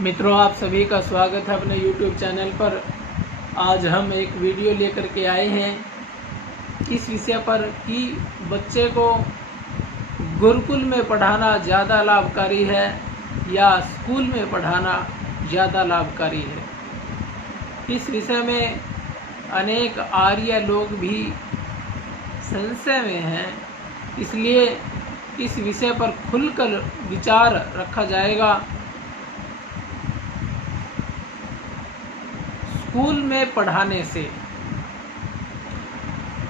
मित्रों, आप सभी का स्वागत है अपने YouTube चैनल पर। आज हम एक वीडियो लेकर के आए हैं इस विषय पर कि बच्चे को गुरुकुल में पढ़ाना ज़्यादा लाभकारी है या स्कूल में पढ़ाना ज़्यादा लाभकारी है। इस विषय में अनेक आर्य लोग भी संशय में हैं, इसलिए इस विषय पर खुलकर विचार रखा जाएगा। स्कूल में पढ़ाने से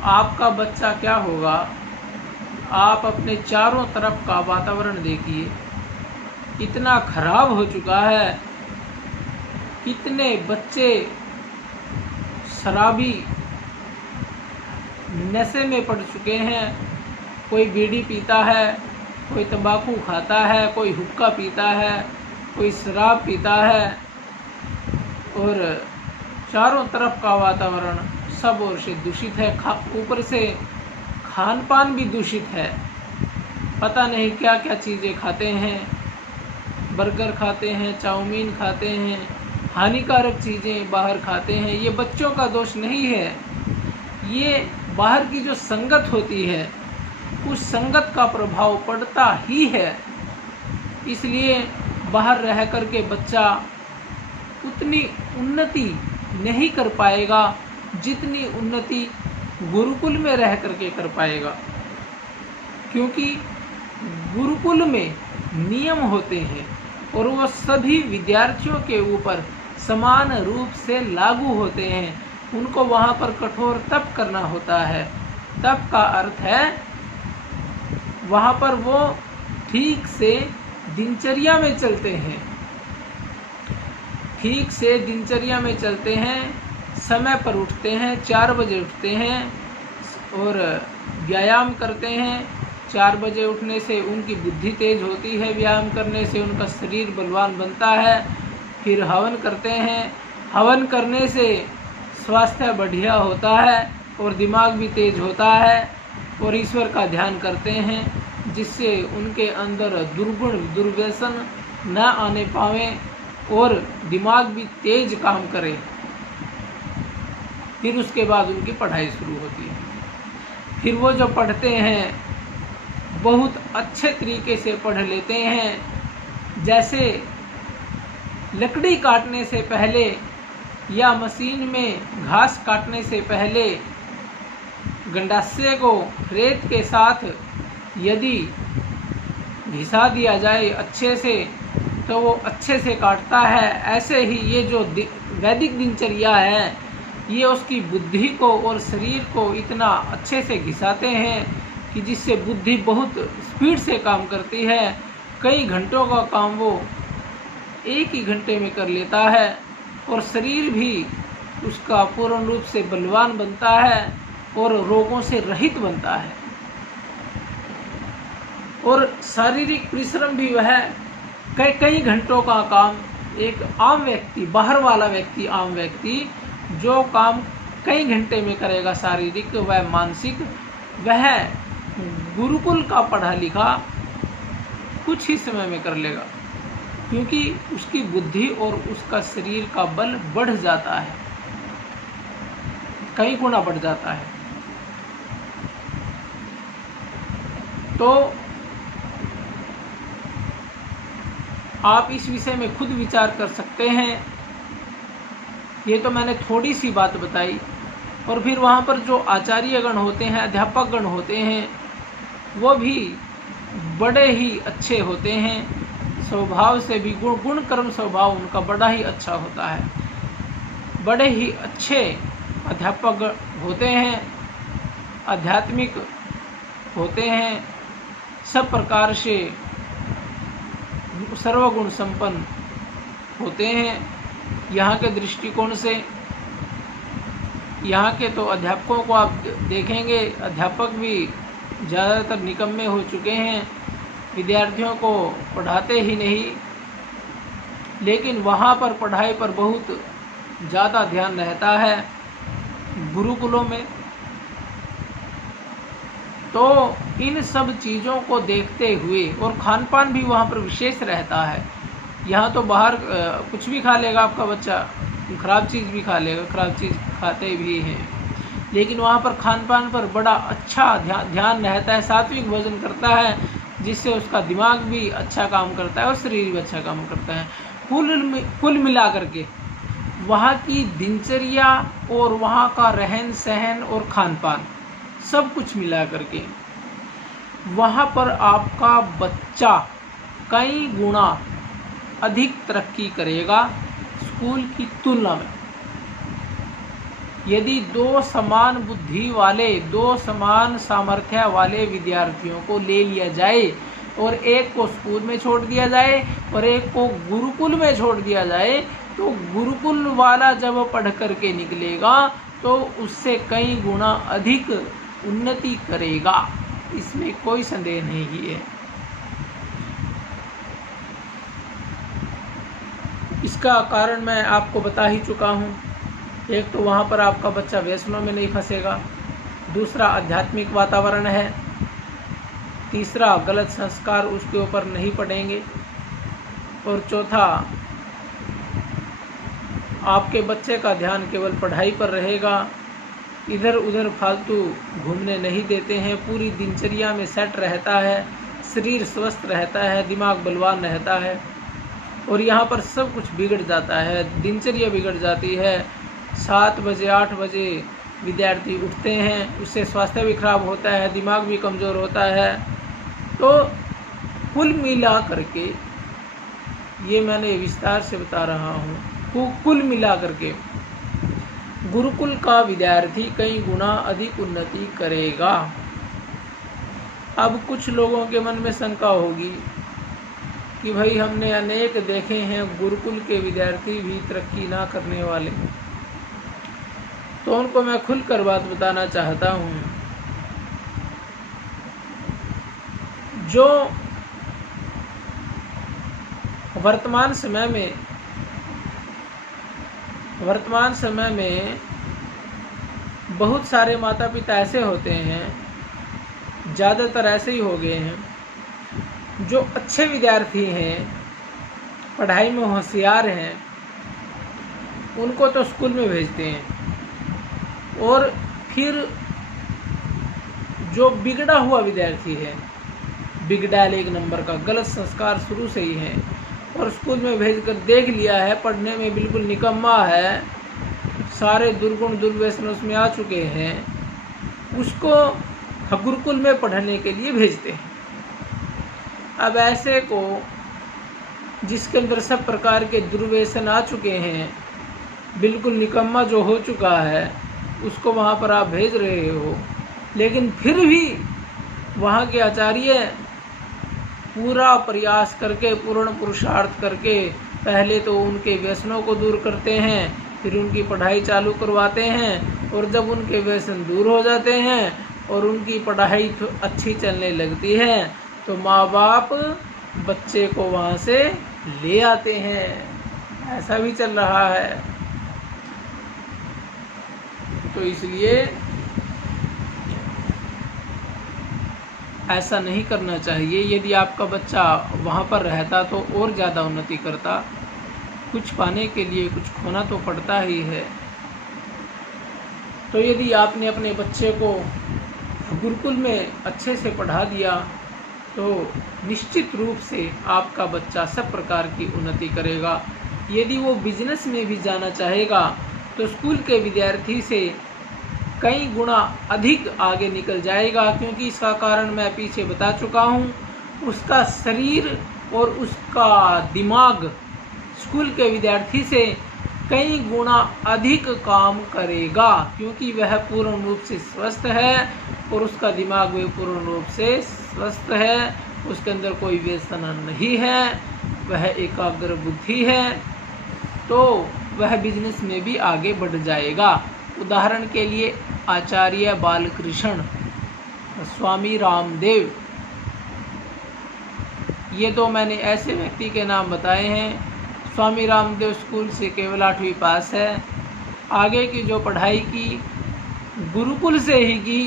आपका बच्चा क्या होगा, आप अपने चारों तरफ का वातावरण देखिए, कितना खराब हो चुका है। कितने बच्चे शराबी नशे में पड़ चुके हैं। कोई बीड़ी पीता है, कोई तंबाकू खाता है, कोई हुक्का पीता है, कोई शराब पीता है और चारों तरफ का वातावरण सब ओर से दूषित है। ऊपर से खान पान भी दूषित है। पता नहीं क्या क्या चीज़ें खाते हैं, बर्गर खाते हैं, चाउमीन खाते हैं, हानिकारक चीज़ें बाहर खाते हैं। ये बच्चों का दोष नहीं है, ये बाहर की जो संगत होती है उस संगत का प्रभाव पड़ता ही है। इसलिए बाहर रह कर के बच्चा उतनी उन्नति नहीं कर पाएगा जितनी उन्नति गुरुकुल में रह करके कर पाएगा, क्योंकि गुरुकुल में नियम होते हैं और वो सभी विद्यार्थियों के ऊपर समान रूप से लागू होते हैं। उनको वहाँ पर कठोर तप करना होता है। तप का अर्थ है वहाँ पर वो ठीक से दिनचर्या में चलते हैं, ठीक से दिनचर्या में चलते हैं, समय पर उठते हैं, 4 बजे उठते हैं और व्यायाम करते हैं। 4 बजे उठने से उनकी बुद्धि तेज होती है, व्यायाम करने से उनका शरीर बलवान बनता है। फिर हवन करते हैं, हवन करने से स्वास्थ्य बढ़िया होता है और दिमाग भी तेज होता है और ईश्वर का ध्यान करते हैं, जिससे उनके अंदर दुर्गुण दुर्व्यसन न आने पावे और दिमाग भी तेज काम करे। फिर उसके बाद उनकी पढ़ाई शुरू होती है। फिर वो जो पढ़ते हैं बहुत अच्छे तरीके से पढ़ लेते हैं। जैसे लकड़ी काटने से पहले या मशीन में घास काटने से पहले गंडासे को रेत के साथ यदि घिसा दिया जाए अच्छे से तो वो अच्छे से काटता है। ऐसे ही ये जो वैदिक दिनचर्या है ये उसकी बुद्धि को और शरीर को इतना अच्छे से घिसाते हैं कि जिससे बुद्धि बहुत स्पीड से काम करती है। कई घंटों का काम वो एक ही घंटे में कर लेता है और शरीर भी उसका पूर्ण रूप से बलवान बनता है और रोगों से रहित बनता है। और शारीरिक परिश्रम भी वह कई घंटों का काम एक आम व्यक्ति, बाहर वाला व्यक्ति, आम व्यक्ति जो काम कई घंटे में करेगा शारीरिक व मानसिक, वह गुरुकुल का पढ़ा लिखा कुछ ही समय में कर लेगा, क्योंकि उसकी बुद्धि और उसका शरीर का बल बढ़ जाता है, कई गुना बढ़ जाता है। तो आप इस विषय में खुद विचार कर सकते हैं। ये तो मैंने थोड़ी सी बात बताई। और फिर वहाँ पर जो आचार्यगण होते हैं, अध्यापक गण होते हैं, वो भी बड़े ही अच्छे होते हैं। स्वभाव से भी गुण कर्म स्वभाव उनका बड़ा ही अच्छा होता है। बड़े ही अच्छे अध्यापक होते हैं, आध्यात्मिक होते हैं, सब प्रकार से सर्वगुण संपन्न होते हैं। यहाँ के दृष्टिकोण से यहाँ के तो अध्यापकों को आप देखेंगे, अध्यापक भी ज़्यादातर निकम्मे हो चुके हैं, विद्यार्थियों को पढ़ाते ही नहीं। लेकिन वहाँ पर पढ़ाई पर बहुत ज़्यादा ध्यान रहता है गुरुकुलों में। तो इन सब चीज़ों को देखते हुए, और खान पान भी वहाँ पर विशेष रहता है। यहाँ तो बाहर कुछ भी खा लेगा आपका बच्चा, ख़राब चीज़ भी खा लेगा, ख़राब चीज़ खाते भी हैं, लेकिन वहाँ पर खान पान पर बड़ा अच्छा ध्यान रहता है, सात्विक भोजन करता है, जिससे उसका दिमाग भी अच्छा काम करता है और शरीर भी अच्छा काम करता है। कुल मिला करके वहाँ की दिनचर्या और वहाँ का रहन सहन और खान पान सब कुछ मिला करके वहाँ पर आपका बच्चा कई गुना अधिक तरक्की करेगा स्कूल की तुलना में। यदि दो समान बुद्धि वाले, दो समान सामर्थ्य वाले विद्यार्थियों को ले लिया जाए और एक को स्कूल में छोड़ दिया जाए और एक को गुरुकुल में छोड़ दिया जाए, तो गुरुकुल वाला जब पढ़ करके निकलेगा तो उससे कई गुना अधिक उन्नति करेगा, इसमें कोई संदेह नहीं है। इसका कारण मैं आपको बता ही चुका हूँ। एक तो वहाँ पर आपका बच्चा व्यसनों में नहीं फंसेगा, दूसरा आध्यात्मिक वातावरण है, तीसरा गलत संस्कार उसके ऊपर नहीं पड़ेंगे, और चौथा आपके बच्चे का ध्यान केवल पढ़ाई पर रहेगा, इधर उधर फालतू घूमने नहीं देते हैं, पूरी दिनचर्या में सेट रहता है, शरीर स्वस्थ रहता है, दिमाग बलवान रहता है। और यहाँ पर सब कुछ बिगड़ जाता है, दिनचर्या बिगड़ जाती है। 7 बजे 8 बजे विद्यार्थी उठते हैं, उससे स्वास्थ्य भी खराब होता है, दिमाग भी कमज़ोर होता है। तो कुल मिला करके ये मैंने विस्तार से बता रहा हूँ, कुल मिला करके गुरुकुल का विद्यार्थी कई गुना अधिक उन्नति करेगा। अब कुछ लोगों के मन में शंका होगी कि भाई हमने अनेक देखे हैं गुरुकुल के विद्यार्थी भी तरक्की ना करने वाले, तो उनको मैं खुलकर बात बताना चाहता हूँ। जो वर्तमान समय में बहुत सारे माता पिता ऐसे होते हैं, ज़्यादातर ऐसे ही हो गए हैं, जो अच्छे विद्यार्थी हैं, पढ़ाई में होशियार हैं, उनको तो स्कूल में भेजते हैं, और फिर जो बिगड़ा हुआ विद्यार्थी है, बिगड़ैल 1 नंबर का, गलत संस्कार शुरू से ही है, और स्कूल में भेजकर देख लिया है पढ़ने में बिल्कुल निकम्मा है, सारे दुर्गुण दुर्व्यसन उसमें आ चुके हैं, उसको गुरुकुल में पढ़ने के लिए भेजते हैं। अब ऐसे को, जिसके अंदर सब प्रकार के दुर्व्यसन आ चुके हैं, बिल्कुल निकम्मा जो हो चुका है, उसको वहाँ पर आप भेज रहे हो, लेकिन फिर भी वहाँ के आचार्य पूरा प्रयास करके, पूर्ण पुरुषार्थ करके पहले तो उनके व्यसनों को दूर करते हैं, फिर उनकी पढ़ाई चालू करवाते हैं, और जब उनके व्यसन दूर हो जाते हैं और उनकी पढ़ाई अच्छी चलने लगती है, तो माँ बाप बच्चे को वहाँ से ले आते हैं। ऐसा भी चल रहा है। तो इसलिए ऐसा नहीं करना चाहिए। यदि आपका बच्चा वहाँ पर रहता तो और ज़्यादा उन्नति करता। कुछ पाने के लिए कुछ खोना तो पड़ता ही है। तो यदि आपने अपने बच्चे को गुरुकुल में अच्छे से पढ़ा दिया तो निश्चित रूप से आपका बच्चा सब प्रकार की उन्नति करेगा। यदि वो बिजनेस में भी जाना चाहेगा तो स्कूल के विद्यार्थी से कई गुना अधिक आगे निकल जाएगा, क्योंकि इसका कारण मैं पीछे बता चुका हूँ। उसका शरीर और उसका दिमाग स्कूल के विद्यार्थी से कई गुना अधिक काम करेगा, क्योंकि वह पूर्ण रूप से स्वस्थ है और उसका दिमाग भी पूर्ण रूप से स्वस्थ है। उसके अंदर कोई व्यसन नहीं है, वह एकाग्र बुद्धि है, तो वह बिजनेस में भी आगे बढ़ जाएगा। उदाहरण के लिए आचार्य बालकृष्ण, स्वामी रामदेव, ये तो मैंने ऐसे व्यक्ति के नाम बताए हैं। स्वामी रामदेव स्कूल से केवल 8वीं पास है। आगे की जो पढ़ाई की गुरुकुल से ही की,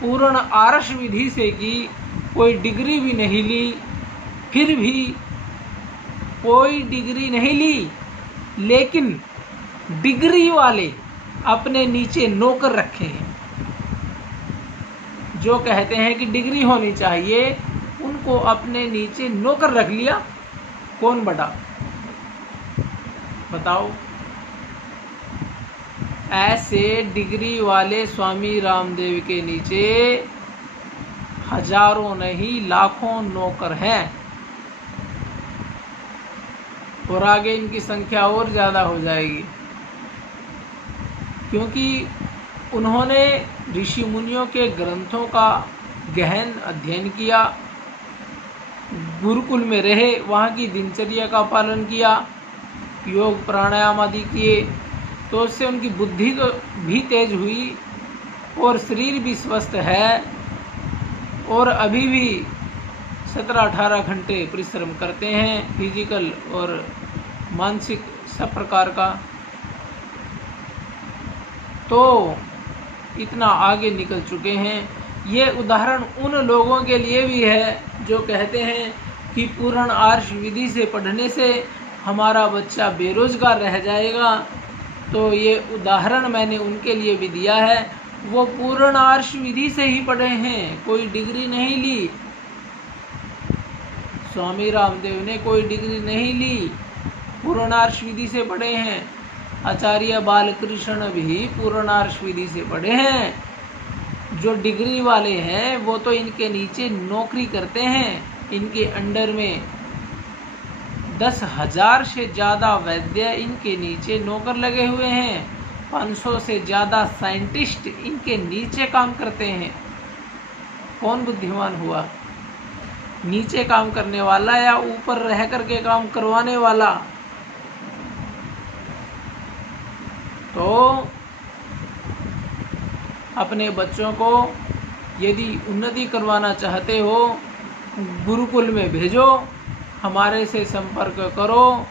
पूर्ण आर्ष विधि से की, कोई डिग्री भी नहीं ली, फिर भी कोई डिग्री नहीं ली, लेकिन डिग्री वाले अपने नीचे नौकर रखे हैं। जो कहते हैं कि डिग्री होनी चाहिए, उनको अपने नीचे नौकर रख लिया। कौन बड़ा? बताओ। ऐसे डिग्री वाले स्वामी रामदेव के नीचे हजारों नहीं लाखों नौकर हैं, और आगे इनकी संख्या और ज़्यादा हो जाएगी, क्योंकि उन्होंने ऋषि मुनियों के ग्रंथों का गहन अध्ययन किया, गुरुकुल में रहे, वहाँ की दिनचर्या का पालन किया, योग प्राणायाम आदि किए, तो उससे उनकी बुद्धि भी तेज हुई और शरीर भी स्वस्थ है, और अभी भी 17-18 घंटे परिश्रम करते हैं, फिजिकल और मानसिक सब प्रकार का। तो इतना आगे निकल चुके हैं। ये उदाहरण उन लोगों के लिए भी है जो कहते हैं कि पूर्ण आर्ष विधि से पढ़ने से हमारा बच्चा बेरोजगार रह जाएगा। तो ये उदाहरण मैंने उनके लिए भी दिया है। वो पूर्ण आर्ष विधि से ही पढ़े हैं, कोई डिग्री नहीं ली। स्वामी रामदेव ने कोई डिग्री नहीं ली, पूर्णार्ष विधि से पढ़े हैं। आचार्य बालकृष्ण भी पूर्णार्ष विधि से पढ़े हैं। जो डिग्री वाले हैं वो तो इनके नीचे नौकरी करते हैं, इनके अंडर में 10,000 से ज़्यादा वैद्य इनके नीचे नौकर लगे हुए हैं, 500 से ज़्यादा साइंटिस्ट इनके नीचे काम करते हैं। कौन बुद्धिमान हुआ? नीचे काम करने वाला या ऊपर रह करके काम करवाने वाला? तो अपने बच्चों को यदि उन्नति करवाना चाहते हो, गुरुकुल में भेजो, हमारे से संपर्क करो।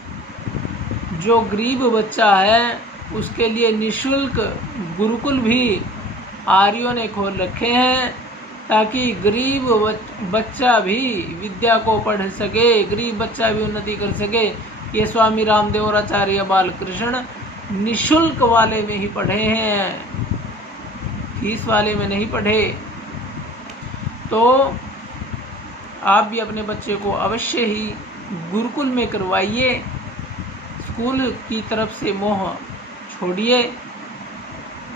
जो गरीब बच्चा है उसके लिए निःशुल्क गुरुकुल भी आर्यों ने खोल रखे हैं, ताकि गरीब बच्चा भी विद्या को पढ़ सके, गरीब बच्चा भी उन्नति कर सके। ये स्वामी रामदेव और आचार्य बालकृष्ण निःशुल्क वाले में ही पढ़े हैं, फीस वाले में नहीं पढ़े। तो आप भी अपने बच्चे को अवश्य ही गुरुकुल में करवाइए, स्कूल की तरफ से मोह छोड़िए।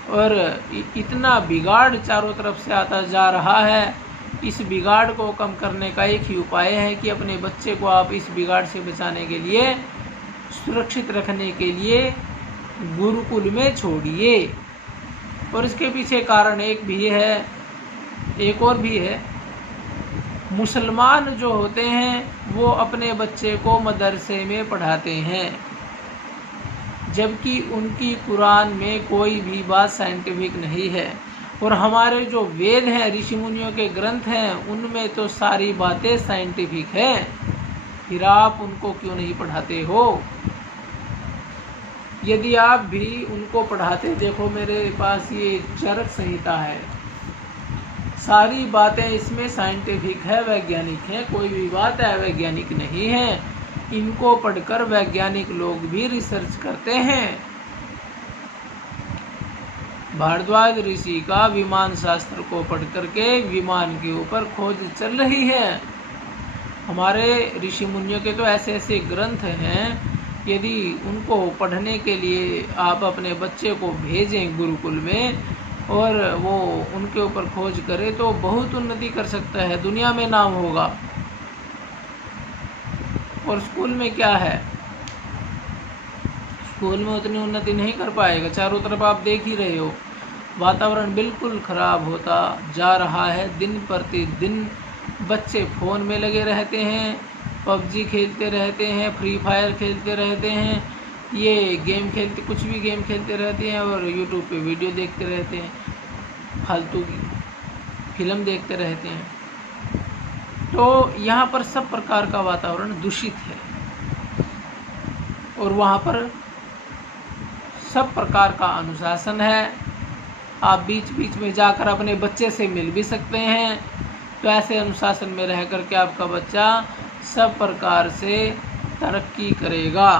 और इतना बिगाड़ चारों तरफ से आता जा रहा है, इस बिगाड़ को कम करने का एक ही उपाय है कि अपने बच्चे को आप इस बिगाड़ से बचाने के लिए, सुरक्षित रखने के लिए गुरुकुल में छोड़िए। और इसके पीछे कारण एक और भी है। मुसलमान जो होते हैं वो अपने बच्चे को मदरसे में पढ़ाते हैं, जबकि उनकी कुरान में कोई भी बात साइंटिफिक नहीं है। और हमारे जो वेद हैं, ऋषि मुनियों के ग्रंथ हैं, उनमें तो सारी बातें साइंटिफिक हैं। फिर आप उनको क्यों नहीं पढ़ाते हो? यदि आप भी उनको पढ़ाते, देखो मेरे पास ये चरक संहिता है, सारी बातें इसमें साइंटिफिक है, वैज्ञानिक है, कोई भी बात अवैज्ञानिक नहीं है। इनको पढ़कर वैज्ञानिक लोग भी रिसर्च करते हैं। भारद्वाज ऋषि का विमान शास्त्र को पढ़ करके विमान के ऊपर खोज चल रही है। हमारे ऋषि मुनियों के तो ऐसे ऐसे ग्रंथ हैं, यदि उनको पढ़ने के लिए आप अपने बच्चे को भेजें गुरुकुल में और वो उनके ऊपर खोज करे, तो बहुत उन्नति कर सकता है, दुनिया में नाम होगा। और स्कूल में क्या है? स्कूल में उतनी उन्नति नहीं कर पाएगा। चारों तरफ आप देख ही रहे हो, वातावरण बिल्कुल खराब होता जा रहा है। दिन प्रतिदिन बच्चे फ़ोन में लगे रहते हैं, पबजी खेलते रहते हैं, फ्री फायर खेलते रहते हैं, ये गेम खेलते, कुछ भी गेम खेलते रहते हैं, और यूट्यूब पे वीडियो देखते रहते हैं, फालतू की फिल्म देखते रहते हैं। तो यहाँ पर सब प्रकार का वातावरण दूषित है, और वहाँ पर सब प्रकार का अनुशासन है। आप बीच बीच में जाकर अपने बच्चे से मिल भी सकते हैं। तो ऐसे अनुशासन में रह कर के आपका बच्चा सब प्रकार से तरक्की करेगा।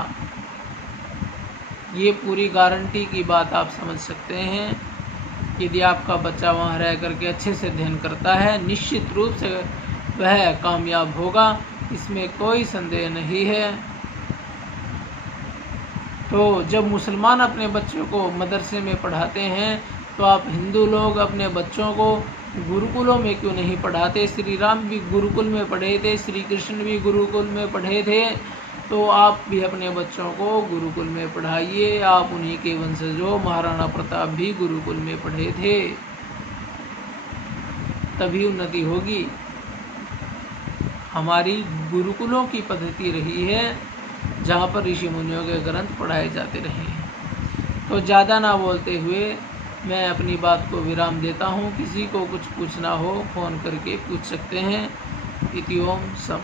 ये पूरी गारंटी की बात आप समझ सकते हैं। यदि आपका बच्चा वहाँ रह करके अच्छे से अध्ययन करता है, निश्चित रूप से वह कामयाब होगा, इसमें कोई संदेह नहीं है। तो जब मुसलमान अपने बच्चों को मदरसे में पढ़ाते हैं, तो आप हिंदू लोग अपने बच्चों को गुरुकुलों में क्यों नहीं पढ़ाते? श्री राम भी गुरुकुल में पढ़े थे, श्री कृष्ण भी गुरुकुल में पढ़े थे, तो आप भी अपने बच्चों को गुरुकुल में पढ़ाइए। आप उन्हीं के वंशज हो, महाराणा प्रताप भी गुरुकुल में पढ़े थे, तभी उन्नति होगी। हमारी गुरुकुलों की पद्धति रही है जहाँ पर ऋषि मुनियों के ग्रंथ पढ़ाए जाते रहे हैं। तो ज़्यादा ना बोलते हुए मैं अपनी बात को विराम देता हूँ। किसी को कुछ पूछना हो फ़ोन करके पूछ सकते हैं। इति ओम सम।